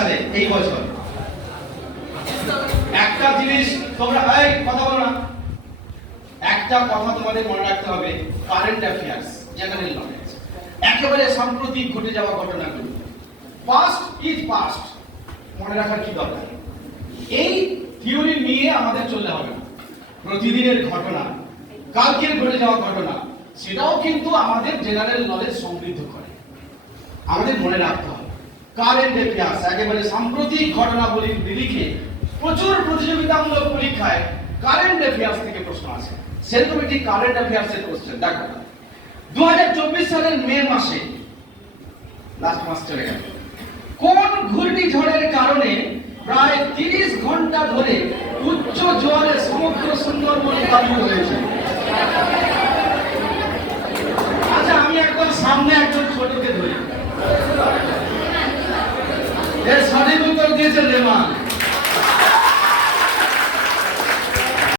সালে এই বছর একটা জিনিস তোমরা কথা বলো না, একটা কথা তোমাদের মনে রাখতে হবে, কারেন্ট অ্যাফেয়ার্স, জেনারেল নলেজ, একেবারে সাম্প্রতিক ঘটে যাওয়া ঘটনাগুলো, পাস্ট ইজ পাস্ট, মনে রাখার কি দরকার? এই থিওরি নিয়ে আমাদের চলতে হবে না। প্রতিদিনের ঘটনা, কালকের ঘটে যাওয়া ঘটনা, সেটাও কিন্তু আমাদের জেনারেল নলেজ সমৃদ্ধ করে। আমাদের মনে রাখতে হবে কারেন্ট অ্যাফেয়ার্স, একেবারে সাম্প্রতিক ঘটনাবলীর নিরিখে প্রচুর প্রতিযোগিতামূলক পরীক্ষায় কারেন্ট অ্যাফেয়ার্স থেকে প্রশ্ন আসে। সেরকম একটি কারেন্ট অ্যাফেয়ার্স এর কোশ্চেন দেখো, 2024 সালের মে মাসে, লাস্ট মাস চলে গেল, কোন ঘূর্ণিঝড়ের কারণে প্রায় 30 ঘন্টা ধরে উচ্চ জোয়ারে সমুদ্র সুন্দরবন প্লাবিত হয়েছে? আচ্ছা, আমি একদম সামনে একজন ছোটকে ধরি, এর সঠিক উত্তর দিয়েছেন রেমান।